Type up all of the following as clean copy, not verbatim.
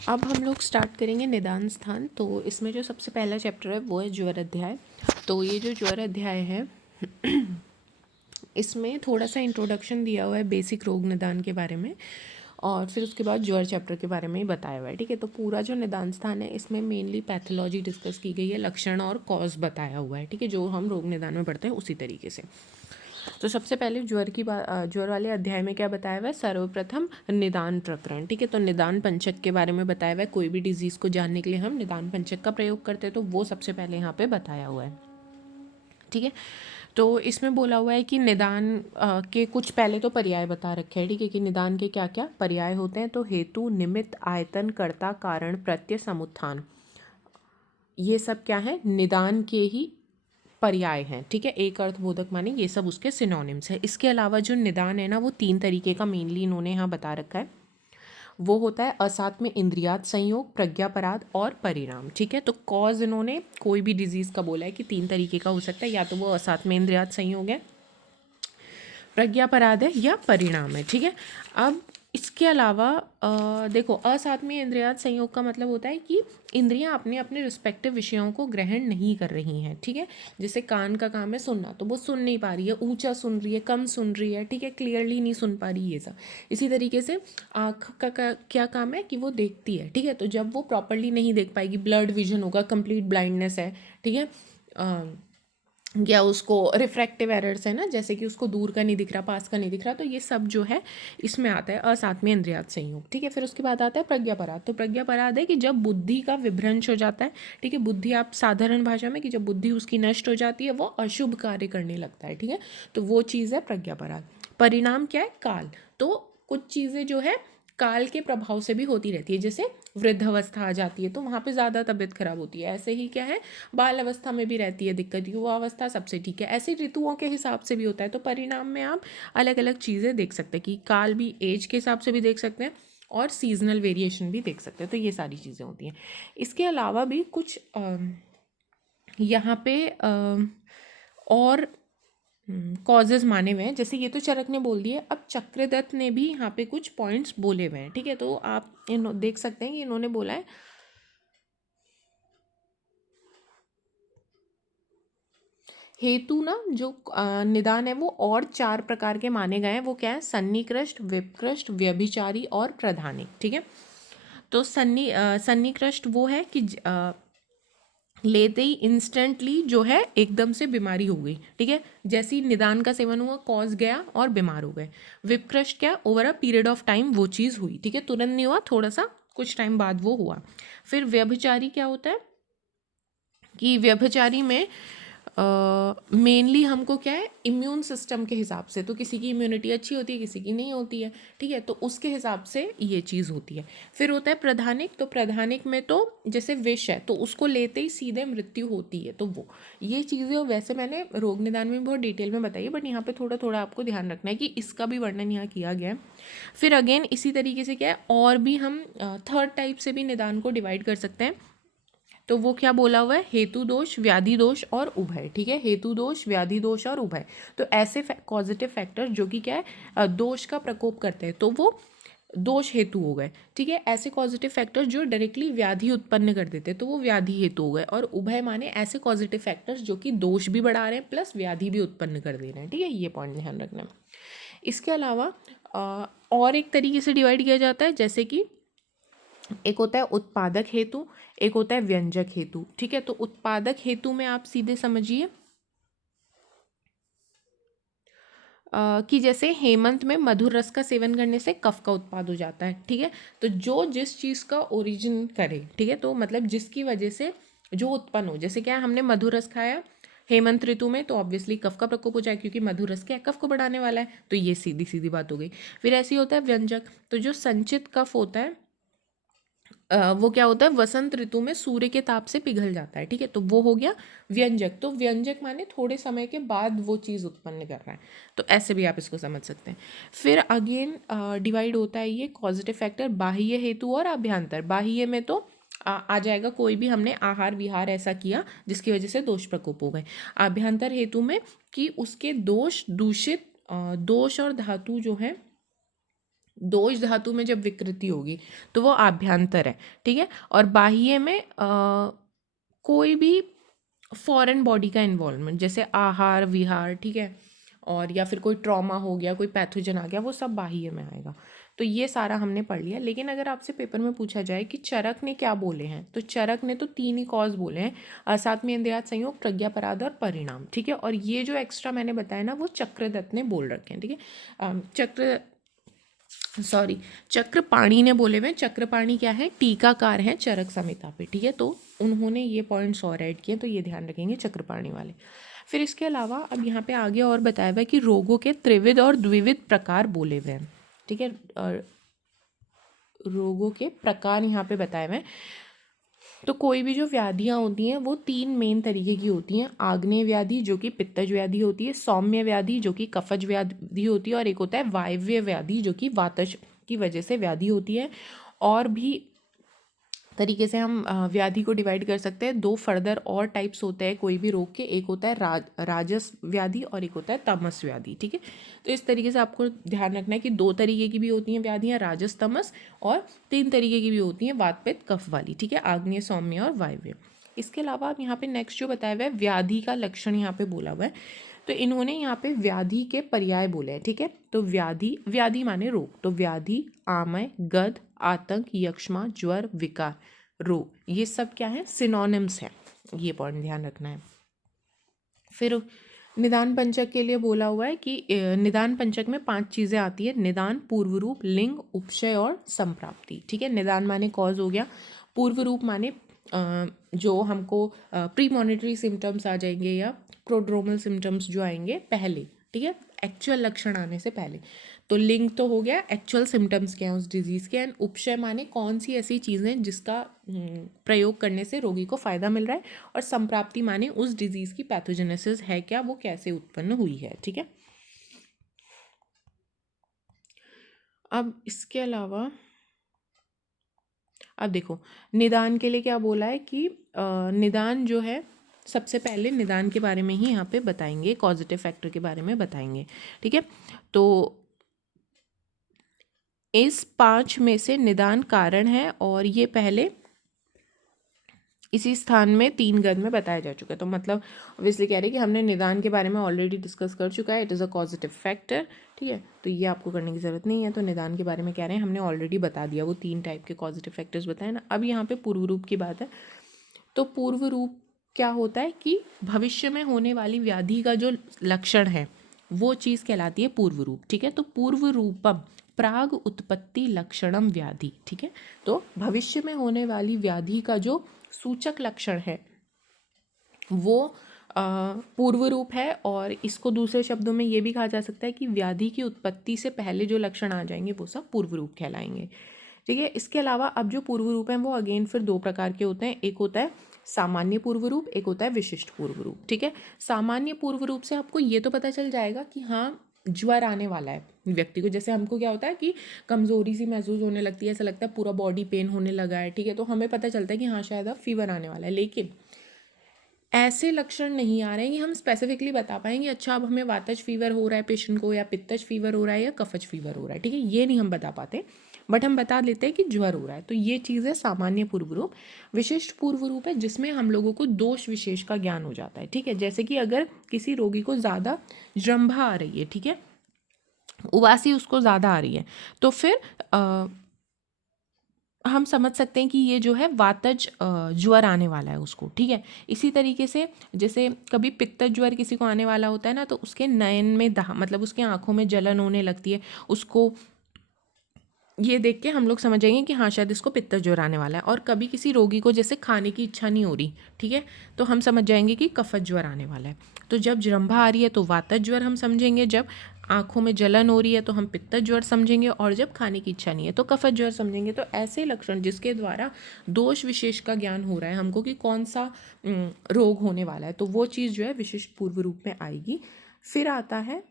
अब हम लोग स्टार्ट करेंगे निदान स्थान। तो इसमें जो सबसे पहला चैप्टर है वो है ज्वर अध्याय। तो ये जो ज्वर अध्याय है इसमें थोड़ा सा इंट्रोडक्शन दिया हुआ है बेसिक रोग निदान के बारे में, और फिर उसके बाद ज्वर चैप्टर के बारे में ही बताया हुआ है। ठीक है, तो पूरा जो निदान स्थान है इसमें मेनली पैथोलॉजी डिस्कस की गई है, लक्षण और कॉज बताया हुआ है। ठीक है, जो हम रोग निदान में पढ़ते हैं उसी तरीके से। तो सबसे पहले ज्वर की बात, ज्वर वाले अध्याय में क्या बताया हुआ है? सर्वप्रथम निदान प्रकरण। ठीक है, तो निदान पंचक के बारे में बताया हुआ है। कोई भी डिजीज़ को जानने के लिए हम निदान पंचक का प्रयोग करते हैं, तो वो सबसे पहले यहाँ पे बताया हुआ है। ठीक है, तो इसमें बोला हुआ है कि निदान के कुछ पहले तो पर्याय बता रखे हैं। ठीक है, कि निदान के क्या क्या पर्याय होते हैं। तो हेतु, निमित्त, आयतन, कर्ता, कारण, प्रत्यय, समुत्थान, ये सब क्या है? निदान के ही पर्याय हैं। ठीक है, एक अर्थबोधक माने ये सब उसके सिनोनिम्स है। इसके अलावा जो निदान है ना वो 3 तरीके का मेनली इन्होंने यहाँ बता रखा है। वो होता है असात्म्य इंद्रियात संयोग, प्रज्ञापराध और परिणाम। ठीक है, तो कॉज इन्होंने कोई भी डिजीज़ का बोला है कि 3 तरीके का हो सकता है, या तो वो असात्म्य इंद्रियात संयोग है, प्रज्ञापराध है, या परिणाम है। ठीक है, अब इसके अलावा देखो, असात्मीय इंद्रियात संयोग का मतलब होता है कि इंद्रियां अपने अपने रिस्पेक्टिव विषयों को ग्रहण नहीं कर रही हैं। ठीक है, जैसे कान का काम है सुनना, तो वो सुन नहीं पा रही है, ऊंचा सुन रही है, कम सुन रही है। ठीक है, क्लियरली नहीं सुन पा रही, ये सब। इसी तरीके से आँख का क्या काम है कि वो देखती है। ठीक है, तो जब वो प्रॉपरली नहीं देख पाएगी, ब्लड विजन होगा, कंप्लीट ब्लाइंडनेस है। ठीक है, या उसको रिफ्रैक्टिव एरर्स है ना, जैसे कि उसको दूर का नहीं दिख रहा, पास का नहीं दिख रहा, तो ये सब जो है इसमें आता है असात्म्य इंद्रियात संयोग। ठीक है, फिर उसके बाद आता है प्रज्ञापराध। तो प्रज्ञापराध है कि जब बुद्धि का विभ्रंश हो जाता है। ठीक है, बुद्धि, आप साधारण भाषा में, कि जब बुद्धि उसकी नष्ट हो जाती है, वो अशुभ कार्य करने लगता है। ठीक है, तो वो चीज़ है प्रज्ञापराध। परिणाम क्या है? काल। तो कुछ चीज़ें जो है काल के प्रभाव से भी होती रहती है, जैसे वृद्धावस्था आ जाती है तो वहाँ पे ज़्यादा तबीयत खराब होती है। ऐसे ही क्या है, बाल अवस्था में भी रहती है दिक्कत, युवा अवस्था सबसे ठीक है। ऐसे ऋतुओं के हिसाब से भी होता है। तो परिणाम में आप अलग अलग चीज़ें देख सकते हैं, कि काल भी एज के हिसाब से भी देख सकते हैं और सीजनल वेरिएशन भी देख सकते हैं। तो ये सारी चीज़ें होती हैं। इसके अलावा भी कुछ यहाँ पे और कॉजेज माने हुए हैं। जैसे ये तो चरक ने बोल दिए, अब चक्रदत्त ने भी यहाँ पे कुछ पॉइंट्स बोले हुए हैं। ठीक है, तो आप देख सकते हैं कि इन्होंने बोला है हेतु ना, जो निदान है वो और 4 प्रकार के माने गए हैं। वो क्या है? सन्निकृष्ट, विपकृष्ट, व्यभिचारी और प्रधानिक। ठीक है, तो सन्निकृष्ट वो है कि लेते ही इंस्टेंटली जो है एकदम से बीमारी हो गई। ठीक है, जैसे ही निदान का सेवन हुआ, कॉज गया और बीमार हो गए। विपकृष्ट क्या? Over a period of time वो चीज़ हुई। ठीक है, तुरंत नहीं हुआ, थोड़ा सा कुछ टाइम बाद वो हुआ। फिर व्यभिचारी क्या होता है कि व्यभिचारी में मेनली हमको क्या है, इम्यून सिस्टम के हिसाब से, तो किसी की इम्यूनिटी अच्छी होती है, किसी की नहीं होती है। ठीक है, तो उसके हिसाब से ये चीज़ होती है। फिर होता है प्रधानिक। तो प्रधानिक में तो जैसे विष है तो उसको लेते ही सीधे मृत्यु होती है। तो वो ये चीज़ें, वैसे मैंने रोग निदान में बहुत डिटेल में बताई है, बट यहाँ पे थोड़ा थोड़ा आपको ध्यान रखना है कि इसका भी वर्णन यहाँ किया गया है। फिर अगेन इसी तरीके से क्या है, और भी हम थर्ड टाइप से भी निदान को डिवाइड कर सकते हैं। तो वो क्या बोला हुआ है? हेतु दोष, व्याधि दोष और उभय। ठीक है, हेतु दोष, व्याधि दोष और उभय। तो ऐसे पॉजिटिव फैक्टर जो कि क्या है, दोष का प्रकोप करते हैं, तो वो दोष हेतु हो गए। ठीक है, ऐसे पॉजिटिव फैक्टर्स जो डायरेक्टली व्याधि उत्पन्न कर देते हैं, तो वो व्याधि हेतु हो गए। और उभय माने ऐसे पॉजिटिव फैक्टर्स जो कि दोष भी बढ़ा रहे हैं प्लस व्याधि भी उत्पन्न कर दे रहे हैं। ठीक है, ये पॉइंट ध्यान रखना है। इसके अलावा और एक तरीके से डिवाइड किया जाता है, जैसे कि एक होता है उत्पादक हेतु, एक होता है व्यंजक हेतु। ठीक है, तो उत्पादक हेतु में आप सीधे समझिए कि जैसे हेमंत में मधुर रस का सेवन करने से कफ का उत्पाद हो जाता है। ठीक है, तो जो जिस चीज़ का ओरिजिन करे, ठीक है, तो मतलब जिसकी वजह से जो उत्पन्न हो, जैसे क्या है, हमने मधुर रस खाया हेमंत ऋतु में, तो ऑब्वियसली कफ का प्रकोप हो जाएगा, क्योंकि मधुर रस क्या है, कफ को बढ़ाने वाला है। तो ये सीधी सीधी बात हो गई। फिर ऐसे ही होता है व्यंजक। तो जो संचित कफ होता है वो क्या होता है, वसंत ऋतु में सूर्य के ताप से पिघल जाता है। ठीक है, तो वो हो गया व्यंजक। तो व्यंजक माने थोड़े समय के बाद वो चीज़ उत्पन्न कर रहा है। तो ऐसे भी आप इसको समझ सकते हैं। फिर अगेन डिवाइड होता है ये पॉजिटिव फैक्टर बाह्य हेतु और अभ्यंतर। बाह्य में तो आ जाएगा कोई भी हमने आहार विहार ऐसा किया जिसकी वजह से दोष प्रकोप हो गए। अभ्यंतर हेतु में कि उसके दोष दूषित दोष और धातु जो है दोष धातु में जब विकृति होगी तो वो आभ्यंतर है, ठीक है। और बाह्य में कोई भी फॉरेन बॉडी का इन्वॉल्वमेंट, जैसे आहार विहार, ठीक है, और या फिर कोई ट्रॉमा हो गया, कोई पैथोजन आ गया, वो सब बाह्य में आएगा। तो ये सारा हमने पढ़ लिया। लेकिन अगर आपसे पेपर में पूछा जाए कि चरक ने क्या बोले हैं, तो चरक ने तो 3 ही कॉज बोले हैं, असात्मीय इंद्रियात संयोग, प्रज्ञापराध और परिणाम, ठीक है। और ये जो एक्स्ट्रा मैंने बताया ना, वो चक्रदत्त ने बोल रखे हैं, ठीक है। चक्रपाणी ने बोले हुए। चक्रपाणी क्या है, टीकाकार है चरक संहिता पे, ठीक है। तो उन्होंने ये पॉइंट्स और ऐड किए, तो ये ध्यान रखेंगे चक्रपाणी वाले। फिर इसके अलावा अब यहाँ पे आगे और बताया हुआ है कि रोगों के त्रिविध और द्विविध प्रकार बोले हुए हैं, ठीक है। और रोगों के प्रकार यहाँ पे बताए हुए हैं। तो कोई भी जो व्याधियाँ होती हैं वो 3 मेन तरीके की होती हैं। आग्नेय व्याधि जो कि पित्तज व्याधि होती है, सौम्य व्याधि जो कि कफज व्याधि होती है, और एक होता है वायव्य व्याधि जो कि वातज की वजह से व्याधि होती है। और भी तरीके से हम व्याधि को डिवाइड कर सकते हैं। 2 फर्दर और टाइप्स होते हैं कोई भी रोग के, एक होता है राजस व्याधि और एक होता है तमस व्याधि, ठीक है। तो इस तरीके से आपको ध्यान रखना है कि 2 तरीके की भी होती हैं व्याधियाँ, राजस तमस, और 3 तरीके की भी होती हैं वात पित्त कफ वाली, ठीक है, आग्नेय सौम्य और वायव्य। इसके अलावा अब यहाँ पे नेक्स्ट जो बताया हुआ है व्याधि का लक्षण यहाँ पे बोला हुआ है। तो इन्होंने यहाँ पे व्याधि के पर्याय बोले हैं, ठीक है। तो व्याधि माने रोग, तो व्याधि, आमय, गद, आतंक, यक्ष्मा, ज्वर, विकार, रोग, ये सब क्या है, सिनोनिम्स हैं। ये पॉइंट ध्यान रखना है। फिर निदान पंचक के लिए बोला हुआ है कि निदान पंचक में 5 चीज़ें आती है: निदान, पूर्व रूप, लिंग, उपशय और संप्राप्ति, ठीक है। निदान माने कॉज हो गया, पूर्व रूप माने जो हमको प्रीमॉनिटरी सिम्टम्स आ जाएंगे या प्रोड्रोमल सिम्टम्स जो आएंगे पहले, ठीक है, एक्चुअल लक्षण आने से पहले। तो लिंग तो हो गया एक्चुअल सिम्टम्स क्या हैं उस डिजीज़ के। एंड उपशय माने कौन सी ऐसी चीज़ें जिसका प्रयोग करने से रोगी को फ़ायदा मिल रहा है। और संप्राप्ति माने उस डिजीज़ की पैथोजेनेसिस है क्या, वो कैसे उत्पन्न हुई है, ठीक है। अब इसके अलावा अब देखो, निदान के लिए क्या बोला है कि निदान जो है, सबसे पहले निदान के बारे में ही यहाँ पे बताएंगे, कॉजेटिव फैक्टर के बारे में बताएंगे, ठीक है। तो इस 5 में से निदान कारण है, और ये पहले इसी स्थान में 3 गद में बताया जा चुका है। तो मतलब ऑब्वियसली कह रहे हैं कि हमने निदान के बारे में ऑलरेडी डिस्कस कर चुका है, it is a causative factor, ठीक है। तो ये आपको करने की ज़रूरत नहीं है। तो निदान के बारे में कह रहे हैं हमने ऑलरेडी बता दिया, वो 3 टाइप के कॉजेटिव फैक्टर्स बताए ना। अब यहाँ पे पूर्व रूप की बात है। तो पूर्व रूप क्या होता है कि भविष्य में होने वाली व्याधि का जो लक्षण है वो चीज़ कहलाती है पूर्व रूप, ठीक है। तो पूर्व रूपम प्राग उत्पत्ति लक्षणम व्याधि, ठीक है। तो भविष्य में होने वाली व्याधि का जो सूचक लक्षण है वो पूर्व रूप है। और इसको दूसरे शब्दों में ये भी कहा जा सकता है कि व्याधि की उत्पत्ति से पहले जो लक्षण आ जाएंगे वो सब पूर्व रूप कहलाएंगे, ठीक है। इसके अलावा अब जो पूर्व रूप हैं वो अगेन फिर 2 प्रकार के होते हैं। एक होता है सामान्य पूर्व रूप, एक होता है विशिष्ट पूर्व रूप, ठीक है। सामान्य पूर्व रूप से आपको ये तो पता चल जाएगा कि हाँ ज्वर आने वाला है व्यक्ति को। जैसे हमको क्या होता है कि कमज़ोरी सी महसूस होने लगती है, ऐसा लगता है पूरा बॉडी पेन होने लगा है, ठीक है। तो हमें पता चलता है कि हाँ शायद अब फीवर आने वाला है। लेकिन ऐसे लक्षण नहीं आ रहे हैं कि हम स्पेसिफिकली बता पाएंगे अच्छा अब हमें वातज फीवर हो रहा है पेशेंट को, या पित्तज फीवर हो रहा है, या कफज फीवर हो रहा है, ठीक है। ये नहीं हम बता पाते, बट हम बता देते हैं कि ज्वर हो रहा है। तो ये चीज़ है सामान्य पूर्व रूप। विशिष्ट पूर्व रूप है जिसमें हम लोगों को दोष विशेष का ज्ञान हो जाता है, ठीक है। जैसे कि अगर किसी रोगी को ज़्यादा जृंभा आ रही है, ठीक है, उबासी उसको ज़्यादा आ रही है, तो फिर हम समझ सकते हैं कि ये जो है वातज ज्वर आने वाला है उसको, ठीक है। इसी तरीके से जैसे कभी पित्तज ज्वर किसी को आने वाला होता है ना, तो उसके नयन में मतलब उसके आंखों में जलन होने लगती है, उसको ये देख के हम लोग समझ जाएंगे कि हाँ शायद इसको पित्तज ज्वर आने वाला है। और कभी किसी रोगी को जैसे खाने की इच्छा नहीं हो रही, ठीक है, तो हम समझ जाएंगे कि कफज ज्वर आने वाला है। तो जब जृंभा आ रही है तो वातज ज्वर हम समझेंगे, जब आंखों में जलन हो रही है तो हम पित्तज ज्वर समझेंगे, और जब खाने की इच्छा नहीं है तो कफज ज्वर समझेंगे। तो ऐसे लक्षण जिसके द्वारा दोष विशेष का ज्ञान हो रहा है हमको कि कौन सा रोग होने वाला है, तो वो चीज़ जो है विशिष्ट पूर्व रूप में आएगी। फिर आता है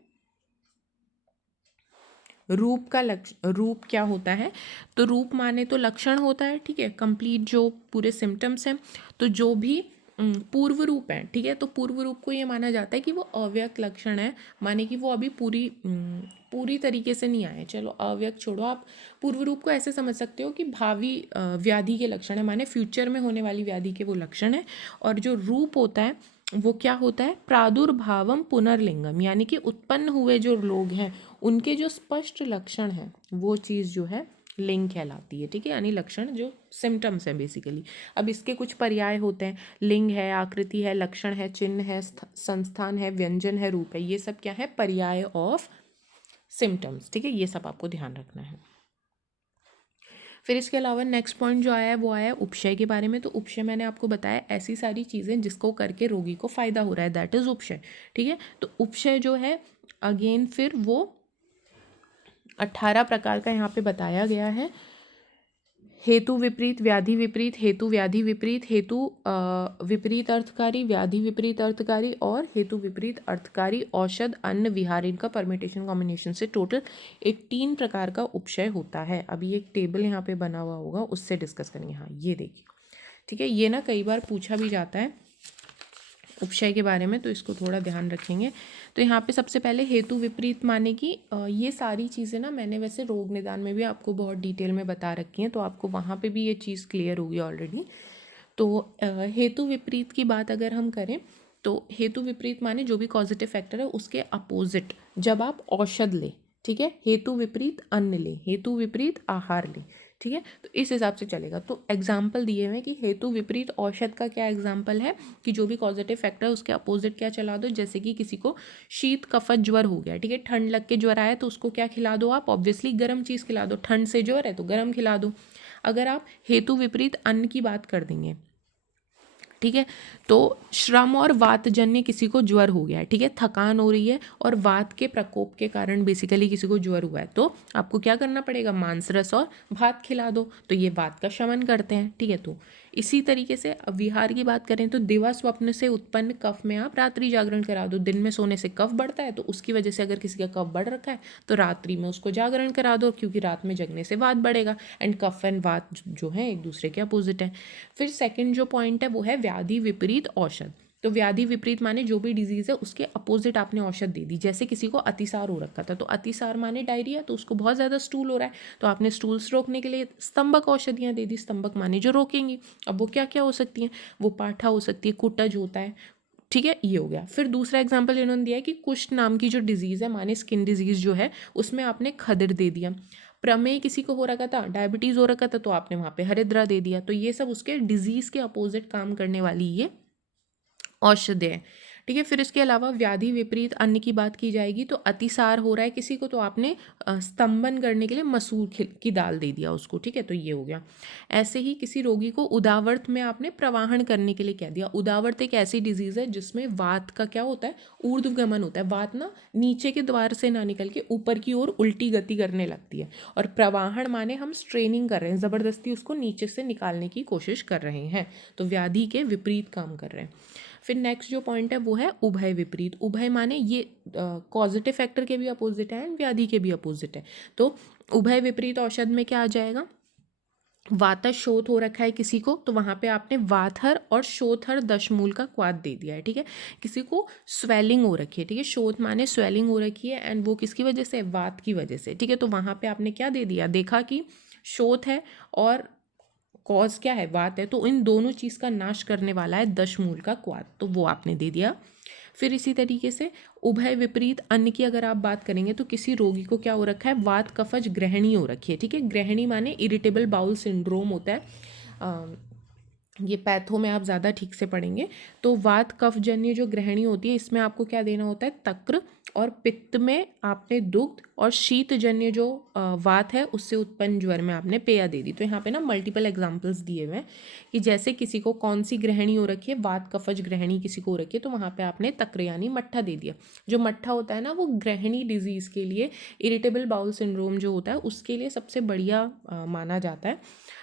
रूप का लक्षण। रूप क्या होता है, तो रूप माने तो लक्षण होता है, ठीक है, कंप्लीट जो पूरे सिम्टम्स हैं। तो जो भी पूर्व रूप है, ठीक है। तो पूर्व रूप को ये माना जाता है कि वो अव्यक्त लक्षण है, माने कि वो अभी पूरी तरीके से नहीं आए। चलो अव्यक्त छोड़ो, आप पूर्व रूप को ऐसे समझ सकते हो कि भावी व्याधि के लक्षण है, माने फ्यूचर में होने वाली व्याधि के वो लक्षण है। और जो रूप होता है वो क्या होता है, प्रादुर्भावम पुनर्लिंगम, यानी कि उत्पन्न हुए जो लोग हैं उनके जो स्पष्ट लक्षण हैं वो चीज़ जो है लिंग कहलाती है, ठीक है। यानी लक्षण जो सिम्टम्स हैं बेसिकली। अब इसके कुछ पर्याय होते हैं, लिंग है, आकृति है, लक्षण है, चिन्ह है, संस्थान है, व्यंजन है, रूप है। ये सब क्या है, पर्याय ऑफ सिम्टम्स, ठीक है। ये सब आपको ध्यान रखना है। फिर इसके अलावा नेक्स्ट पॉइंट जो आया है वो आया है उपशय के बारे में। तो उपशय मैंने आपको बताया ऐसी सारी चीज़ें जिसको करके रोगी को फ़ायदा हो रहा है, दैट इज़ उपशय, ठीक है। तो उपशय जो है अगेन फिर वो 18 प्रकार का यहाँ पे बताया गया है। हेतु विपरीत, व्याधि विपरीत, हेतु व्याधि विपरीत, हेतु विपरीत अर्थकारी, व्याधि विपरीत अर्थकारी और हेतु विपरीत अर्थकारी, औषध, अन्न, विहार, इनका परमिटेशन कॉम्बिनेशन से टोटल 18 प्रकार का उपशय होता है। अभी एक टेबल यहाँ पे बना हुआ होगा, उससे डिस्कस करेंगे। हाँ ये देखिए, ठीक है। ये ना कई बार पूछा भी जाता है उपशय के बारे में, तो इसको थोड़ा ध्यान रखेंगे। तो यहाँ पे सबसे पहले हेतु विपरीत माने कि ये सारी चीज़ें ना मैंने वैसे रोग निदान में भी आपको बहुत डिटेल में बता रखी हैं, तो आपको वहाँ पे भी ये चीज़ क्लियर होगी ऑलरेडी। तो हेतु विपरीत की बात अगर हम करें तो हेतु विपरीत माने जो भी कॉजेटिव फैक्टर है उसके अपोजिट जब आप औषध लें, ठीक है। हेतु विपरीत अन्न लें, हेतु विपरीत आहार लें, ठीक है। तो इस हिसाब से चलेगा। तो एग्जाम्पल दिए हुए हैं कि हेतु विपरीत औषध का क्या एग्जाम्पल है कि जो भी पॉजिटिव फैक्टर है उसके अपोजिट क्या चला दो। जैसे कि किसी को शीत कफत ज्वर हो गया, ठीक है, ठंड लग के ज्वर आया तो उसको क्या खिला दो आप, ऑब्वियसली गर्म चीज़ खिला दो। ठंड से ज्वर है तो गर्म खिला दो। अगर आप हेतु विपरीत अन्न की बात कर देंगे, ठीक है, तो श्रम और वातजन्य किसी को ज्वर हो गया है, ठीक है, थकान हो रही है और वात के प्रकोप के कारण बेसिकली किसी को ज्वर हुआ है, तो आपको क्या करना पड़ेगा, मांस रस और भात खिला दो, तो ये वात का शमन करते हैं, ठीक है। तो इसी तरीके से अब विहार की बात करें तो दिवा स्वप्न से उत्पन्न कफ में आप रात्रि जागरण करा दो। दिन में सोने से कफ बढ़ता है तो उसकी वजह से अगर किसी का कफ बढ़ रखा है तो रात्रि में उसको जागरण करा दो, क्योंकि रात में जगने से वात बढ़ेगा। एंड कफ एंड वात जो है एक दूसरे के अपोजिट है। फिर सेकंड जो पॉइंट है वो है व्याधि विपरीत औषध। तो व्याधि विपरीत माने जो भी डिजीज़ है उसके अपोजिट आपने औषध दे दी। जैसे किसी को अतिसार हो रखा था, तो अतिसार माने डायरिया, तो उसको बहुत ज़्यादा स्टूल हो रहा है तो आपने स्टूल्स रोकने के लिए स्तंभक औषधियाँ दे दी। स्तंभक माने जो रोकेंगी। अब वो क्या क्या हो सकती हैं, वो पाठा हो सकती है, कुटज होता है, ठीक है, ये हो गया। फिर दूसरा एग्जाम्पल इन्होंने दिया है कि कुष्ठ नाम की जो डिजीज़ है माने स्किन डिजीज़ जो है उसमें आपने खदर दे दिया। प्रमेय किसी को हो रखा था, डायबिटीज़ हो रखा था, तो आपने वहाँ पे हरिद्रा दे दिया। तो ये सब उसके डिजीज़ के अपोजिट काम करने वाली ये औषधि है, ठीक है। फिर इसके अलावा व्याधि विपरीत अन्न की बात की जाएगी तो अतिसार हो रहा है किसी को तो आपने स्तंभन करने के लिए मसूर की दाल दे दिया उसको, ठीक है, तो ये हो गया। ऐसे ही किसी रोगी को उदावर्त में आपने प्रवाहन करने के लिए कह दिया। उदावर्त एक ऐसी डिजीज़ है जिसमें वात का क्या होता है, ऊर्ध्वगमन होता है। वात ना नीचे के द्वार से ना निकल के ऊपर की ओर उल्टी गति करने लगती है। और प्रवाहन माने हम स्ट्रेनिंग कर रहे हैं, ज़बरदस्ती उसको नीचे से निकालने की कोशिश कर रहे हैं, तो व्याधि के विपरीत काम कर रहे हैं। फिर नेक्स्ट जो पॉइंट है वो है उभय विपरीत। उभय माने ये पॉजिटिव फैक्टर के भी अपोजिट है एंड व्याधि के भी अपोजिट है। तो उभय विपरीत औषध में क्या आ जाएगा, वातशोथ हो रखा है किसी को तो वहाँ पे आपने वातहर और शोथहर दशमूल का क्वाद दे दिया है, ठीक है। किसी को स्वेलिंग हो रखी है, ठीक है, शोथ माने स्वेलिंग हो रखी है एंड वो किसकी वजह से, वात की वजह से, ठीक है। तो वहाँ पे आपने क्या दे दिया, देखा कि शोथ है और कॉज क्या है, वात है, तो इन दोनों चीज़ का नाश करने वाला है दशमूल का क्वाद, तो वो आपने दे दिया। फिर इसी तरीके से उभय विपरीत अन्न की अगर आप बात करेंगे तो किसी रोगी को क्या हो रखा है, वात कफज ग्रहणी हो रखी है, ठीक है। ग्रहणी माने इरिटेबल बाउल सिंड्रोम होता है। ये पैथो में आप ज़्यादा ठीक से पढ़ेंगे। तो वात कफजन्य जो ग्रहणी होती है इसमें आपको क्या देना होता है, तक्र, और पित्त में आपने दुग्ध, और शीतजन्य जो वात है उससे उत्पन्न ज्वर में आपने पेया दे दी। तो यहाँ पे ना मल्टीपल एग्जांपल्स दिए हुए हैं कि जैसे किसी को कौन सी ग्रहणी हो रखी है, वात कफज ग्रहणी किसी को हो रखी है तो वहाँ पे आपने तक्र यानी मट्ठा दे दिया। जो मट्ठा होता है ना वो ग्रहणी डिजीज़ के लिए, इरिटेबल बाउल सिंड्रोम जो होता है उसके लिए सबसे बढ़िया माना जाता है।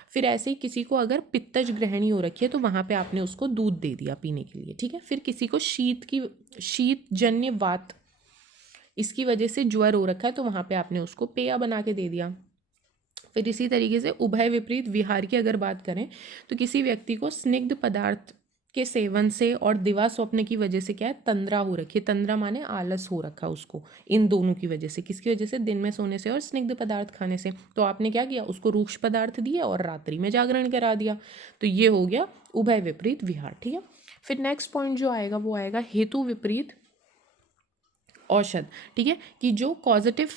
फिर ऐसे ही किसी को अगर पित्तज ग्रहणी हो रखी है तो वहाँ पे आपने उसको दूध दे दिया पीने के लिए, ठीक है। फिर किसी को शीतजन्य वात इसकी वजह से ज्वर हो रखा है तो वहाँ पे आपने उसको पेया बना के दे दिया। फिर इसी तरीके से उभय विपरीत विहार की अगर बात करें तो किसी व्यक्ति को स्निग्ध पदार्थ के सेवन से और दिवा स्वप्न की वजह से क्या है, तंद्रा हो रखी है। तंद्रा माने आलस हो रखा उसको, इन दोनों की वजह से। किसकी वजह से? दिन में सोने से और स्निग्ध पदार्थ खाने से। तो आपने क्या किया, उसको रूक्ष पदार्थ दिए और रात्रि में जागरण करा दिया। तो ये हो गया उभय विपरीत विहार। ठीक है, फिर नेक्स्ट पॉइंट जो आएगा वो आएगा हेतु विपरीत औषध। ठीक है, कि जो पॉजिटिव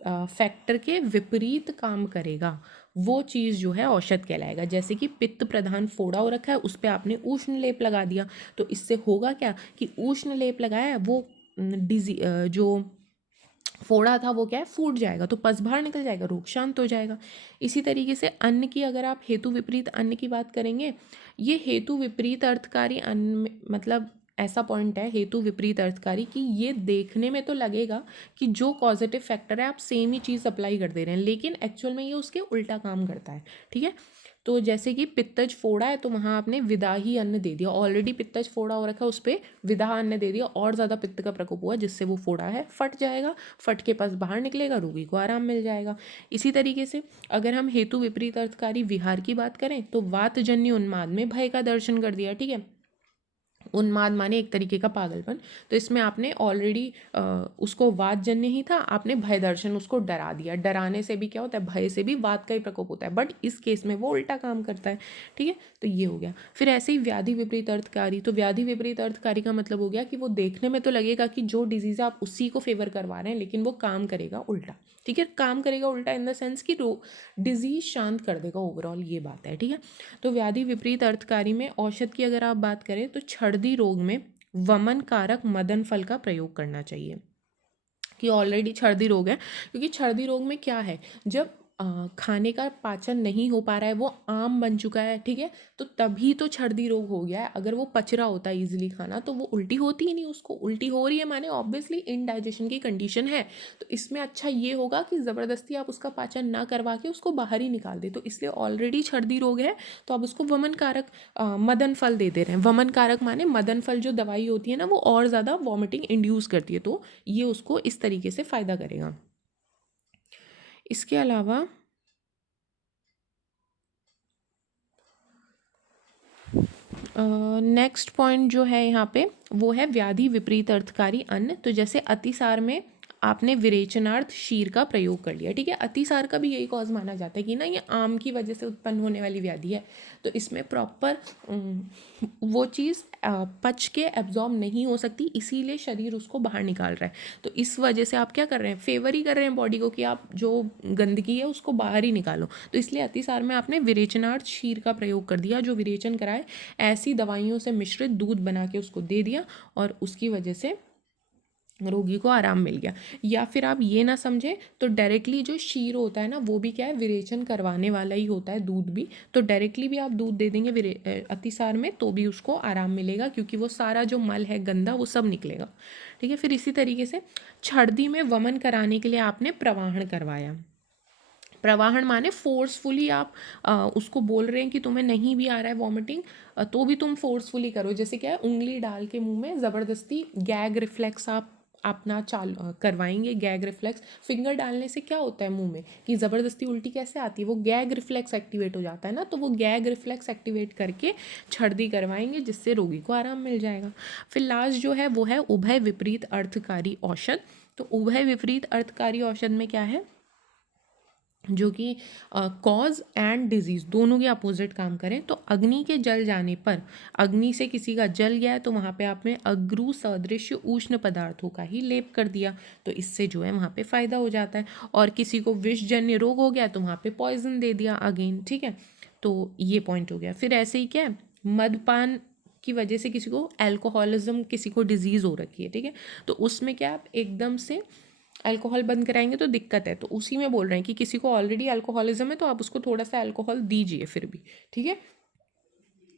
फैक्टर के विपरीत काम करेगा वो चीज़ जो है औषध कहलाएगा। जैसे कि पित्त प्रधान फोड़ा हो रखा है, उस पर आपने उष्ण लेप लगा दिया, तो इससे होगा क्या कि उष्ण लेप लगाया, वो जो फोड़ा था वो क्या है, फूट जाएगा, तो पस बाहर निकल जाएगा, रोग शांत हो जाएगा। इसी तरीके से अन्न की अगर आप हेतु विपरीत अन्न की बात करेंगे, ये हेतु विपरीत अर्थकारी अन्न मतलब ऐसा पॉइंट है हेतु विपरीत अर्थकारी कि ये देखने में तो लगेगा कि जो पॉजिटिव फैक्टर है आप सेम ही चीज़ अप्लाई कर दे रहे हैं, लेकिन एक्चुअल में ये उसके उल्टा काम करता है। ठीक है, तो जैसे कि पित्तज फोड़ा है तो वहाँ आपने विदाही अन्न दे दिया, ऑलरेडी पित्तज फोड़ा हो रखा है, उस पर विदा अन्न दे दिया, और ज़्यादा पित्त का प्रकोप हुआ जिससे वो फोड़ा है फट जाएगा, फट के पास बाहर निकलेगा, रोगी को आराम मिल जाएगा। इसी तरीके से अगर हम हेतु विपरीत अर्थकारी विहार की बात करें तो वातजन्य उन्माद में भय का दर्शन कर दिया। ठीक है, उन्माद माने एक तरीके का पागलपन, तो इसमें आपने ऑलरेडी उसको वातजन्य ही था, आपने भय दर्शन उसको डरा दिया। डराने से भी क्या होता है, भय से भी वात का ही प्रकोप होता है, बट इस केस में वो उल्टा काम करता है। ठीक है, तो ये हो गया। फिर ऐसे ही व्याधि विपरीत अर्थकारी, तो व्याधि विपरीत अर्थकारी का मतलब हो गया कि वो देखने में तो लगेगा कि जो डिजीज़ आप उसी को फेवर करवा रहे हैं, लेकिन वो काम करेगा उल्टा। ठीक है, काम करेगा उल्टा इन द सेंस कि डिजीज शांत कर देगा ओवरऑल, ये बात है। ठीक है, तो व्याधि विपरीत अर्थकारी में औषध की अगर आप बात करें तो छर्दी रोग में वमन कारक मदन फल का प्रयोग करना चाहिए, कि ऑलरेडी छर्दी रोग है। क्योंकि छर्दी रोग में क्या है, जब खाने का पाचन नहीं हो पा रहा है, वो आम बन चुका है। ठीक है, तो तभी तो छर्दी रोग हो गया है। अगर वो पच रहा होता है इजीली खाना तो वो उल्टी होती ही नहीं, उसको उल्टी हो रही है माने ऑब्वियसली इनडाइजेशन की कंडीशन है। तो इसमें अच्छा ये होगा कि ज़बरदस्ती आप उसका पाचन ना करवा के उसको बाहर ही निकाल दे, तो इसलिए ऑलरेडी छर्दी रोग है तो आप उसको वमन कारक मदन फल दे दे रहे हैं। वमन कारक माने मदन फल जो दवाई होती है ना, वो और ज़्यादा वॉमिटिंग इंड्यूस करती है, तो ये उसको इस तरीके से फ़ायदा करेगा। इसके अलावा नेक्स्ट पॉइंट जो है यहाँ पे वो है व्याधि विपरीत अर्थकारी अन्न। तो जैसे अतिसार में आपने विरेचनार्थ शीर का प्रयोग कर लिया। ठीक है, अतिसार का भी यही कॉज माना जाता है कि ना ये आम की वजह से उत्पन्न होने वाली व्याधि है, तो इसमें प्रॉपर वो चीज़ पच के एब्जॉर्ब नहीं हो सकती, इसीलिए शरीर उसको बाहर निकाल रहा है। तो इस वजह से आप क्या कर रहे हैं, फेवर ही कर रहे हैं बॉडी को कि आप जो गंदगी है उसको बाहर ही निकालो। तो इसलिए अतिसार में आपने विरेचनार्थ शीर का प्रयोग कर दिया, जो विरेचन कराए, ऐसी दवाइयों से मिश्रित दूध बना के उसको दे दिया, और उसकी वजह से रोगी को आराम मिल गया। या फिर आप ये ना समझे तो डायरेक्टली जो शीर होता है ना, वो भी क्या है, विरेचन करवाने वाला ही होता है, दूध भी। तो डायरेक्टली भी आप दूध दे देंगे अतिसार में तो भी उसको आराम मिलेगा, क्योंकि वो सारा जो मल है गंदा वो सब निकलेगा। ठीक है, फिर इसी तरीके से छर्दी में वमन कराने के लिए आपने प्रवाहन करवाया। प्रवाहन माने फोर्सफुली आप उसको बोल रहे हैं कि तुम्हें नहीं भी आ रहा है वॉमिटिंग, तो भी तुम फोर्सफुली करो। जैसे क्या है, उंगली डाल के मुंह में ज़बरदस्ती गैग रिफ्लेक्स आप अपना करवाएंगे। गैग रिफ्लेक्स फिंगर डालने से क्या होता है मुंह में कि ज़बरदस्ती उल्टी कैसे आती है, वो गैग रिफ्लेक्स एक्टिवेट हो जाता है ना, तो वो गैग रिफ्लेक्स एक्टिवेट करके छर्दी करवाएंगे, जिससे रोगी को आराम मिल जाएगा। फिर लास्ट जो है वो है उभय विपरीत अर्थकारी औषध। तो उभय विपरीत अर्थकारी औषध में क्या है, जो कि कॉज एंड डिजीज़ दोनों के अपोजिट काम करें। तो अग्नि के जल जाने पर, अग्नि से किसी का जल गया है तो वहाँ पे आपने अग्रु सदृश उष्ण पदार्थों का ही लेप कर दिया, तो इससे जो है वहाँ पे फ़ायदा हो जाता है। और किसी को विषजन्य रोग हो गया तो वहाँ पे पॉइजन दे दिया अगेन। ठीक है, तो ये पॉइंट हो गया। फिर ऐसे ही क्या है, मदपान की वजह से किसी को एल्कोहलिज्म, किसी को डिजीज़ हो रखी है। ठीक है, तो उसमें क्या आप एकदम से अल्कोहल बंद कराएंगे तो दिक्कत है, तो उसी में बोल रहे हैं कि किसी को ऑलरेडी अल्कोहलिज्म है तो आप उसको थोड़ा सा अल्कोहल दीजिए फिर भी। ठीक है,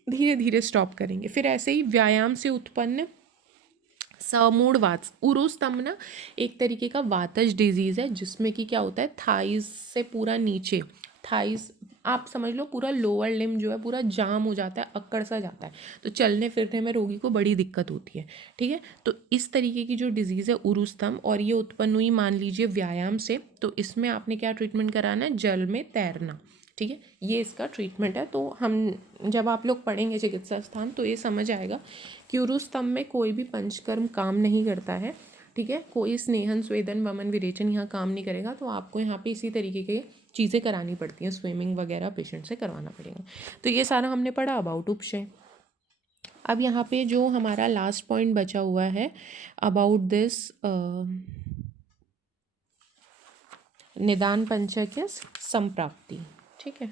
धीरे धीरे स्टॉप करेंगे। फिर ऐसे ही व्यायाम से उत्पन्न समूढ़ वात, उरुस्तंभ ना एक तरीके का वातज डिजीज़ है, जिसमें कि क्या होता है, थाइस से पूरा नीचे, थाइस आप समझ लो पूरा लोअर लिम जो है पूरा जाम हो जाता है, अक्कड़ सा जाता है, तो चलने फिरने में रोगी को बड़ी दिक्कत होती है। ठीक है, तो इस तरीके की जो डिजीज़ है उरुस्तंभ, और ये उत्पन्न हुई मान लीजिए व्यायाम से, तो इसमें आपने क्या ट्रीटमेंट कराना है, जल में तैरना। ठीक है, ये इसका ट्रीटमेंट है। तो हम जब आप लोग पढ़ेंगे चिकित्सा स्थान तो ये समझ आएगा कि उरुस्तंभ में कोई भी पंचकर्म काम नहीं करता है, ठीक है, कोई स्नेहन स्वेदन वमन विरेचन यहाँ काम नहीं करेगा। तो आपको यहाँ पे इसी तरीके के चीज़ें करानी पड़ती हैं, स्विमिंग वगैरह पेशेंट से करवाना पड़ेगा। तो ये सारा हमने पढ़ा अबाउट उपशय। अब यहाँ पे जो हमारा लास्ट पॉइंट बचा हुआ है अबाउट दिस निदान पंचक संप्राप्ति, ठीक है।